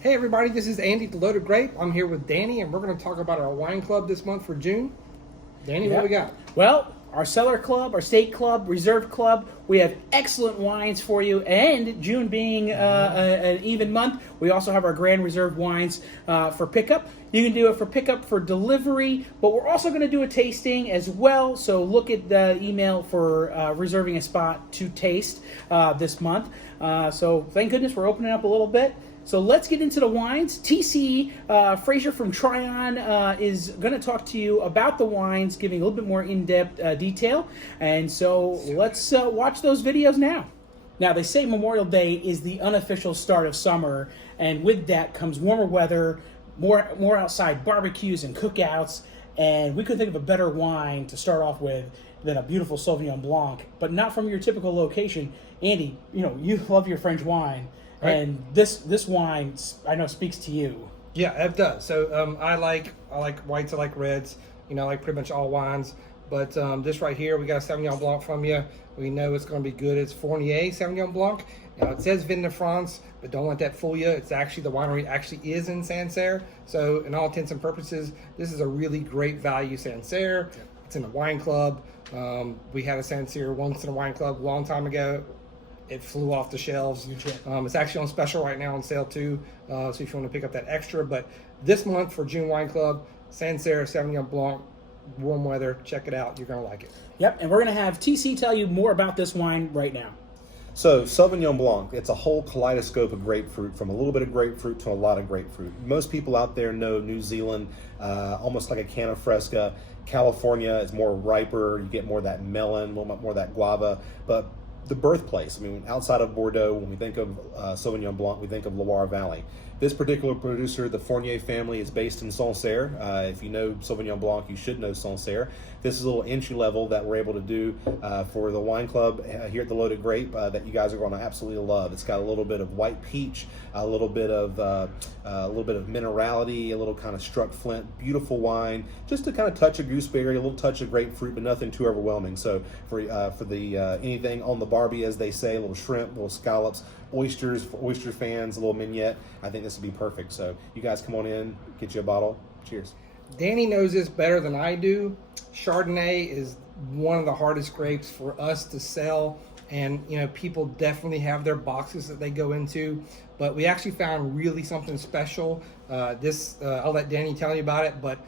Hey everybody, this is Andy at the Loaded Grape. I'm here with Danny, and we're going to talk about our wine club this month for June. Danny, what we got? Well, our Cellar Club, our State Club, Reserve Club, we have excellent wines for you. And June being an even month, we also have our Grand Reserve wines for pickup. You can do it for pickup, for delivery, but we're also going to do a tasting as well. So look at the email for reserving a spot to taste this month. So thank goodness we're opening up a little bit. So let's get into the wines. TC Fraizer from Tryon is going to talk to you about the wines, giving a little bit more in-depth detail. And so let's watch those videos now. Now, they say Memorial Day is the unofficial start of summer, and with that comes warmer weather, more outside barbecues and cookouts, and we couldn't think of a better wine to start off with than a beautiful Sauvignon Blanc, but not from your typical location. Andy, you love your French wine. Right. And this wine, I know, speaks to you. Yeah, it does. So I like whites, I like reds. I like pretty much all wines. But this right here, we got a Sauvignon Blanc from you. We know it's going to be good. It's Fournier Sauvignon Blanc. Now it says Vin de France, but don't let that fool you. It's actually, the winery actually is in Sancerre. So in all intents and purposes, this is a really great value Sancerre. It's in the wine club. We had a Sancerre once in a wine club a long time ago. It flew off the shelves. It's actually on special right now on sale too. So if you want to pick up that extra, but this month for June Wine Club, Sancerre Sauvignon Blanc, warm weather, check it out. You're going to like it. Yep, and we're going to have TC tell you more about this wine right now. So Sauvignon Blanc, it's a whole kaleidoscope of grapefruit, from a little bit of grapefruit to a lot of grapefruit. Most people out there know New Zealand, almost like a Canna Fresca. California is more riper. You get more of that melon, a little bit more of that guava, but the birthplace. Outside of Bordeaux, when we think of Sauvignon Blanc, we think of Loire Valley. This particular producer, the Fournier family, is based in Sancerre. If you know Sauvignon Blanc, you should know Sancerre. This is a little entry level that we're able to do for the wine club here at the Loaded Grape that you guys are going to absolutely love. It's got a little bit of white peach, a little bit of minerality, a little kind of struck flint. Beautiful wine, just a kind of touch of gooseberry, a little touch of grapefruit, but nothing too overwhelming. So for the anything on the barbie, as they say, a little shrimp, little scallops, oysters for oyster fans, a little mignonette. I think this would be perfect. So you guys come on in, get you a bottle. Cheers. Danny knows this better than I do. Chardonnay is one of the hardest grapes for us to sell, and people definitely have their boxes that they go into, but we actually found really something special. I'll let Danny tell you about it, but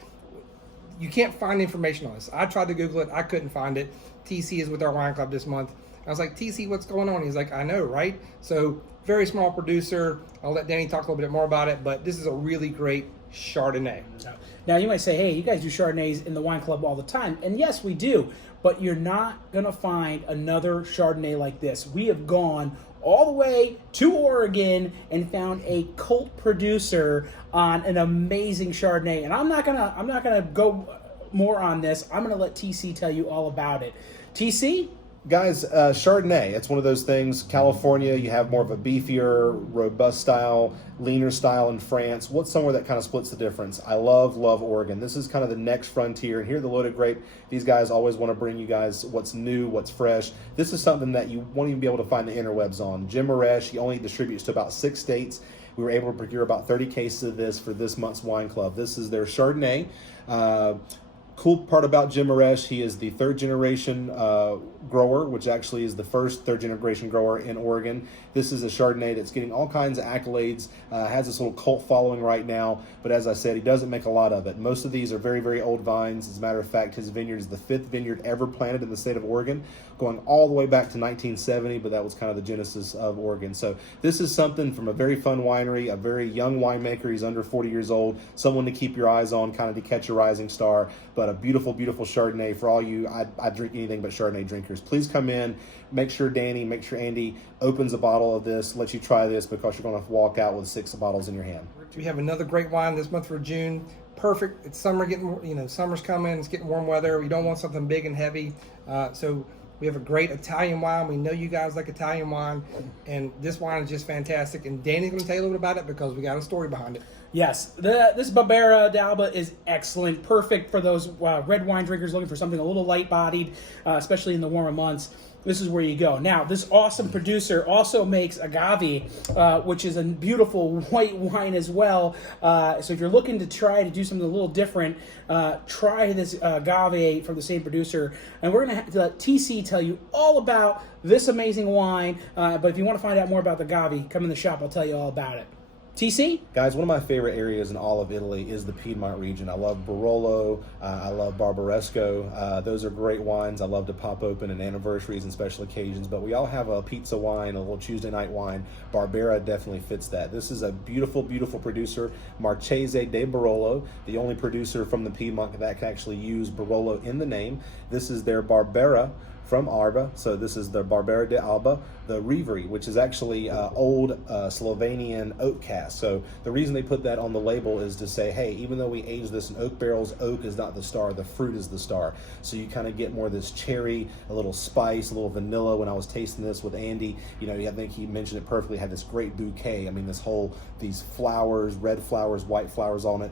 you can't find information on this. I tried to Google it, I couldn't find it. TC is with our wine club this month. I was like, TC, what's going on? He's like, I know, right? So very small producer. I'll let Danny talk a little bit more about it, but this is a really great Chardonnay. Now you might say, hey, you guys do Chardonnays in the wine club all the time. And yes, we do, but you're not going to find another Chardonnay like this. We have gone all the way to Oregon and found a cult producer on an amazing Chardonnay. And I'm not gonna go more on this. I'm gonna let TC tell you all about it. TC? Guys, Chardonnay, it's one of those things. California, you have more of a beefier, robust style, leaner style in France. What's somewhere that kind of splits the difference? I love Oregon. This is kind of the next frontier. And here at the Loaded Grape, these guys always want to bring you guys what's new, what's fresh. This is something that you won't even be able to find the interwebs on. Jim Maresh, he only distributes to about 6 states. We were able to procure about 30 cases of this for this month's wine club. This is their Chardonnay. Cool part about Jim Maresh, he is the third generation grower, which actually is the first third generation grower in Oregon. This is a Chardonnay that's getting all kinds of accolades, has this little cult following right now, but as I said, he doesn't make a lot of it. Most of these are very, very old vines. As a matter of fact, his vineyard is the 5th vineyard ever planted in the state of Oregon, going all the way back to 1970, but that was kind of the genesis of Oregon. So this is something from a very fun winery, a very young winemaker. He's under 40 years old, someone to keep your eyes on, kind of to catch a rising star, but a beautiful, beautiful Chardonnay for all you, I drink anything but Chardonnay drinkers. Please come in, make sure Danny, make sure Andy opens a bottle of this, let you try this, because you're going to walk out with 6 bottles in your hand. We have another great wine this month for June. Perfect. It's summer summer's coming. It's getting warm weather. We don't want something big and heavy. So we have a great Italian wine. We know you guys like Italian wine, and this wine is just fantastic. And Danny's going to tell you a little bit about it because we got a story behind it. Yes, this Barbera d'Alba is excellent, perfect for those red wine drinkers looking for something a little light-bodied, especially in the warmer months. this is where you go. Now, this awesome producer also makes agave, which is a beautiful white wine as well. So if you're looking to try to do something a little different, try this agave from the same producer. And we're going to let TC tell you all about this amazing wine. But if you want to find out more about the agave, come in the shop. I'll tell you all about it. TC? Guys, one of my favorite areas in all of Italy is the Piedmont region. I love Barolo, I love Barbaresco. Those are great wines I love to pop open in anniversaries and special occasions, but we all have a pizza wine, a little Tuesday night wine. Barbera definitely fits that. This is a beautiful, beautiful producer, Marchese de Barolo, the only producer from the Piedmont that can actually use Barolo in the name. This is their Barbera from Alba, so this is the Barbera de Alba, the Reverie, which is actually old Slovenian oak cask. So the reason they put that on the label is to say, hey, even though we age this in oak barrels, oak is not the star, the fruit is the star. So you kind of get more of this cherry, a little spice, a little vanilla. When I was tasting this with Andy, you know, I think he mentioned it perfectly, had this great bouquet. I mean, these flowers, red flowers, white flowers on it.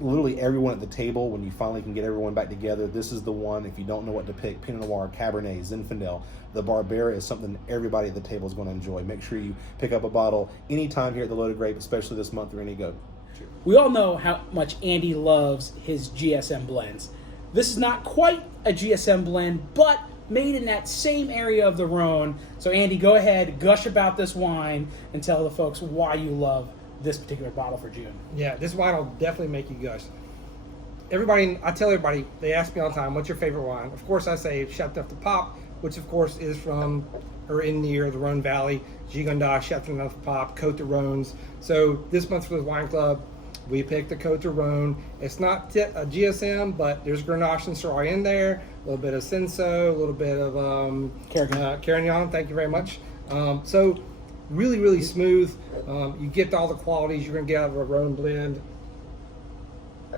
Literally everyone at the table, when you finally can get everyone back together, this is the one. If you don't know what to pick, Pinot Noir, Cabernet, Zinfandel, the Barbera is something everybody at the table is going to enjoy. Make sure you pick up a bottle anytime here at the Loaded Grape, especially this month we're going to go. We all know how much Andy loves his GSM blends. This is not quite a GSM blend, but made in that same area of the Rhone. So Andy, go ahead, gush about this wine and tell the folks why you love this particular bottle for June. Yeah, this wine will definitely make you gush. I tell everybody, they ask me all the time, what's your favorite wine? Of course, I say Chateauneuf de Pape, which of course is from or in near the Rhone Valley, Gigondas, Chateauneuf de Pape, Côte de Rhones. So this month for the wine club, we picked the Côte de Rhone. It's not a GSM, but there's Grenache and Syrah in there, a little bit of Cinsault, a little bit of Carignan. Thank you very much. So really, really smooth. You get all the qualities you're going to get out of a Rhone blend.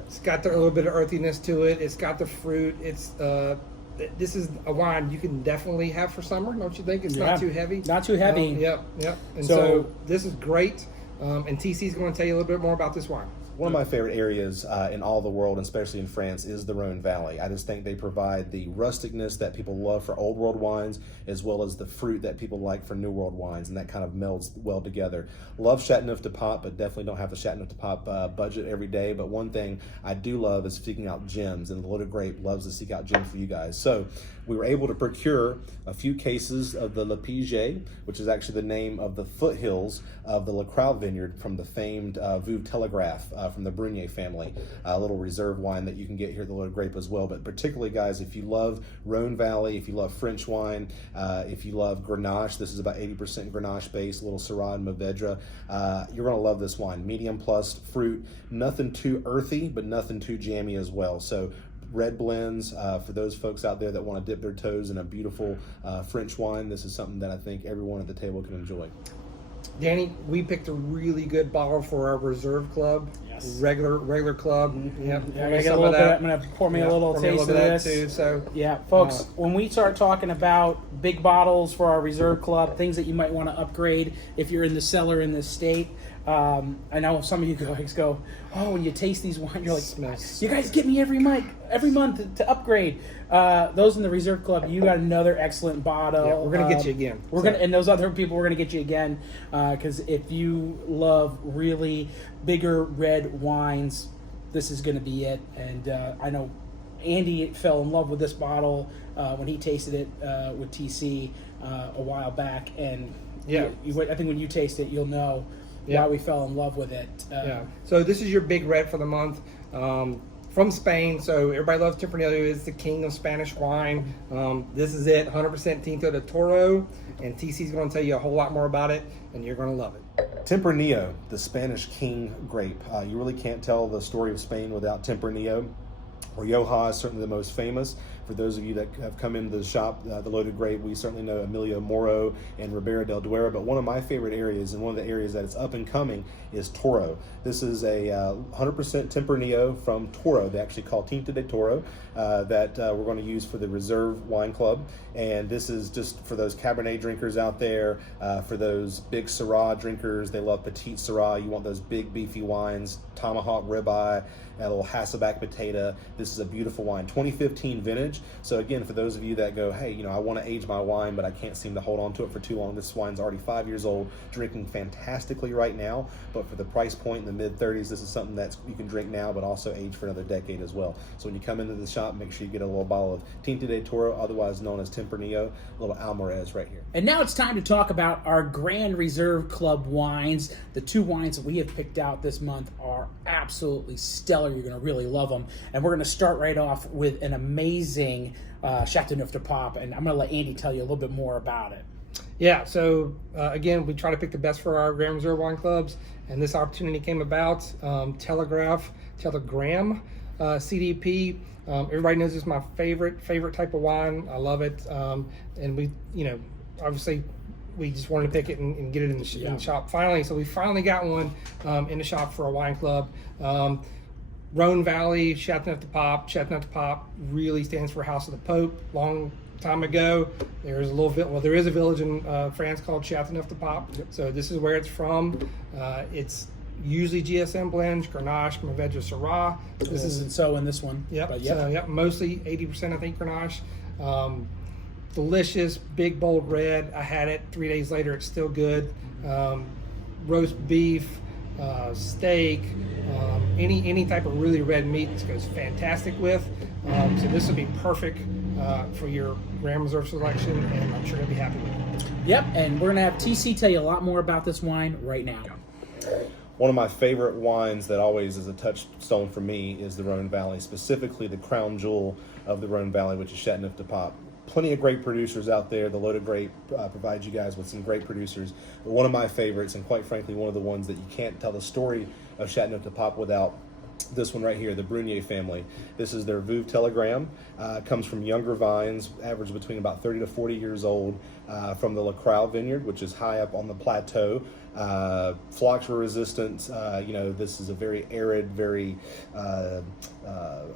It's got a little bit of earthiness to it. It's got the fruit. This is a wine you can definitely have for summer, don't you think? It's not too heavy. Not too heavy. Yep. And so this is great. And TC's going to tell you a little bit more about this wine. One of my favorite areas in all the world, and especially in France, is the Rhone Valley. I just think they provide the rusticness that people love for old world wines, as well as the fruit that people like for new world wines, and that kind of melds well together. Love Chateauneuf de Pape, but definitely don't have the Chateauneuf de Pape budget every day. But one thing I do love is seeking out gems, and the Loaded Grape loves to seek out gems for you guys. So we were able to procure a few cases of the Le Piget, which is actually the name of the foothills of the La Croix vineyard from the famed Veuve Telegraph from the Brunier family, a little reserve wine that you can get here at the Loaded Grape as well. But particularly, guys, if you love Rhone Valley, if you love French wine, if you love Grenache, this is about 80% Grenache base, a little Syrah and Mourvedre, you're going to love this wine. Medium plus fruit, nothing too earthy, but nothing too jammy as well. So red blends, for those folks out there that want to dip their toes in a beautiful French wine, this is something that I think everyone at the table can enjoy. Danny, we picked a really good bottle for our reserve club. Yes. Regular club. Mm-hmm. Yep. Yeah, I get a little bit. I'm gonna pour me a little taste of this too. So yeah, folks, when we start talking about big bottles for our reserve club, things that you might want to upgrade if you're in the cellar in this state. I know some of you guys go, oh, when you taste these wines, you're like, you guys get me every month to upgrade. Those in the reserve club, you got another excellent bottle. yeah, we're gonna get you again. And those other people, we're gonna get you again, because if you love really bigger red wines, this is gonna be it. And I know Andy fell in love with this bottle when he tasted it with TC a while back, and I think when you taste it, you'll know why we fell in love with it. So this is your big red for the month. From Spain, so everybody loves Tempranillo. It's the king of Spanish wine. This is it, 100% Tinto de Toro, and TC's going to tell you a whole lot more about it, and you're going to love it. Tempranillo, the Spanish king grape. You really can't tell the story of Spain without Tempranillo. Rioja is certainly the most famous. For those of you that have come into the shop, the Loaded Grape, we certainly know Emilio Moro and Ribera del Duero, but one of my favorite areas, and one of the areas that is up and coming, is Toro. This is a 100% Tempranillo from Toro. They actually call Tinta de Toro, that we're going to use for the Reserve Wine Club. And this is just for those Cabernet drinkers out there, for those big Syrah drinkers. They love Petite Syrah. You want those big beefy wines, tomahawk ribeye, a little Hasselback potato. This is a beautiful wine, 2015 vintage. age. So again, for those of you that go, hey, I want to age my wine, but I can't seem to hold on to it for too long. This wine's already 5 years old, drinking fantastically right now. But for the price point in the mid-30s, this is something that you can drink now, but also age for another decade as well. So when you come into the shop, make sure you get a little bottle of Tinta de Toro, otherwise known as Tempranillo, a little Alvarez right here. And now it's time to talk about our Grand Reserve Club wines. The 2 wines that we have picked out this month are absolutely stellar. You're going to really love them. And we're going to start right off with an amazing Chateauneuf de Pape. And I'm going to let Andy tell you a little bit more about it. Yeah, so again, we try to pick the best for our Grand Reserve wine clubs, and this opportunity came about. Telegram CDP. Everybody knows it's my favorite type of wine. I love it, and we, obviously, we just wanted to pick it and get it in the shop finally. So we finally got one in the shop for a wine club. Rhone Valley, Chateauneuf de Pape. Chateauneuf de Pape really stands for House of the Pope. Long time ago, there is a village in France called Chateauneuf de Pape. Yep. So this is where it's from. It's usually GSM blends, Grenache, Mourvedre, Syrah. This isn't so in this one. Yep. But yep. Mostly 80%, I think, Grenache. Delicious, big, bold red. I had it 3 days later. It's still good. Roast beef, steak, any type of really red meat. This goes fantastic with. So this would be perfect for your Grand Reserve selection, and I'm sure you'll be happy with it. Yep, and we're going to have TC tell you a lot more about this wine right now. One of my favorite wines that always is a touchstone for me is the Rhone Valley, specifically the crown jewel of the Rhone Valley, which is Chateauneuf de Pape. Plenty of great producers out there. The Loaded Grape provides you guys with some great producers. But one of my favorites, and quite frankly, one of the ones that you can't tell the story of Chateauneuf de Pape without this one right here, the Brunier family. This is their Veuve Telegram. Comes from younger vines, average between about 30 to 40 years old, from the La Croix vineyard, which is high up on the plateau. Phylloxera resistant. This is a very arid, very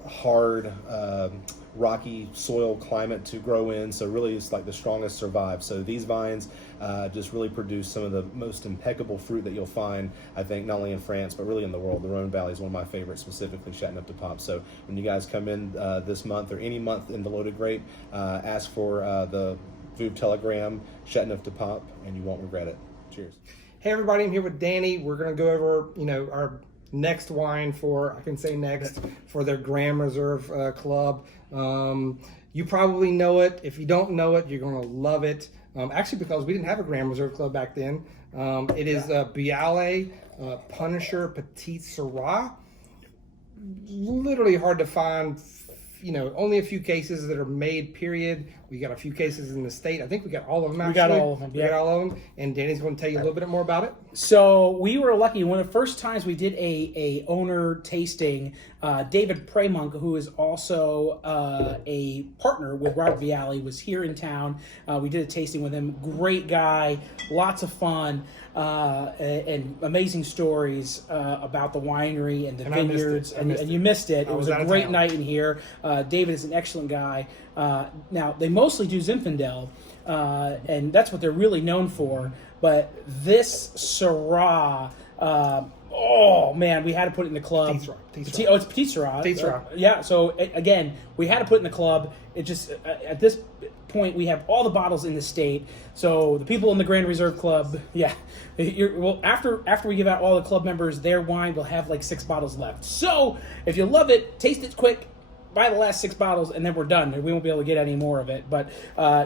hard, rocky soil climate to grow in. So really, it's like the strongest survive. So these vines just really produce some of the most impeccable fruit that you'll find, I think, not only in France, but really in the world. The Rhone Valley is one of my favorites, specifically Chateauneuf de Pape. So when you guys come in this month or any month in the Loaded Grape, ask for the Veuve Telegram, Chateauneuf de Pape, and you won't regret it. Cheers. Hey everybody, I'm here with Danny. We're going to go over, our next wine for their Grand Reserve Club. You probably know it. If you don't know it, you're going to love it. Actually, because we didn't have a Grand Reserve Club back then. It is Bialet Punisher Petite Syrah. Literally hard to find. Only a few cases that are made, period. We got a few cases in the state. I think we got all of them, actually. We got all of them, We got all of them. And Danny's going to tell you a little bit more about it. So we were lucky. One of the first times we did a owner tasting, David Premunk, who is also a partner with Robert Viale, was here in town. We did a tasting with him. Great guy, lots of fun, and amazing stories about the winery and the vineyards. And you missed it. It was a great night in here. David is an excellent guy. Now, they mostly do Zinfandel, and that's what they're really known for. But this Syrah, oh man, we had to put it in the club. It's Petite Syrah. Yeah, so again, we had to put it in the club. It just, at this point, we have all the bottles in the state. So the people in the Grand Reserve Club, after we give out all the club members their wine, we'll have like 6 bottles left. So if you love it, taste it quick. Buy the last 6 bottles, and then we're done. We won't be able to get any more of it, but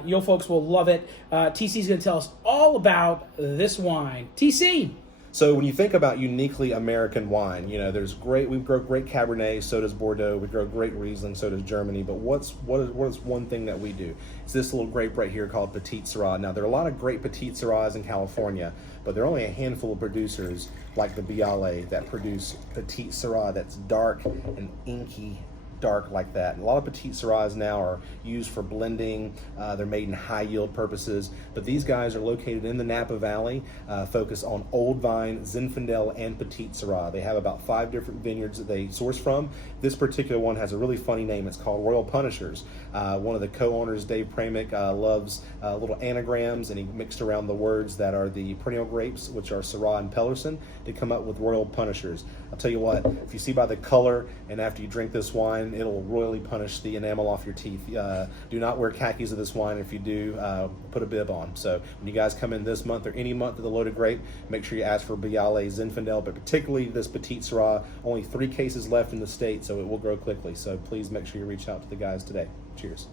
you folks will love it. TC's going to tell us all about this wine. TC! So when you think about uniquely American wine, we grow great Cabernet, so does Bordeaux. We grow great Riesling, so does Germany. But what is one thing that we do? It's this little grape right here called Petite Syrah. Now, there are a lot of great Petite Syrahs in California, but there are only a handful of producers like the Bialet that produce Petite Syrah that's dark and inky, dark like that. And a lot of Petite Syrahs now are used for blending. They're made in high yield purposes, but these guys are located in the Napa Valley, focus on Old Vine, Zinfandel, and Petite Syrah. They have about 5 different vineyards that they source from. This particular one has a really funny name. It's called Royal Punishers. One of the co-owners, Dave Pramick, loves little anagrams, and he mixed around the words that are the perennial grapes, which are Syrah and Pellerson, to come up with Royal Punishers. I'll tell you what, if you see by the color and after you drink this wine, and it'll royally punish the enamel off your teeth. Do not wear khakis of this wine. If you do, put a bib on. So when you guys come in this month or any month of the Loaded Grape, make sure you ask for Biale Zinfandel, but particularly this Petite Syrah. Only 3 cases left in the state, so it will grow quickly. So please make sure you reach out to the guys today. Cheers.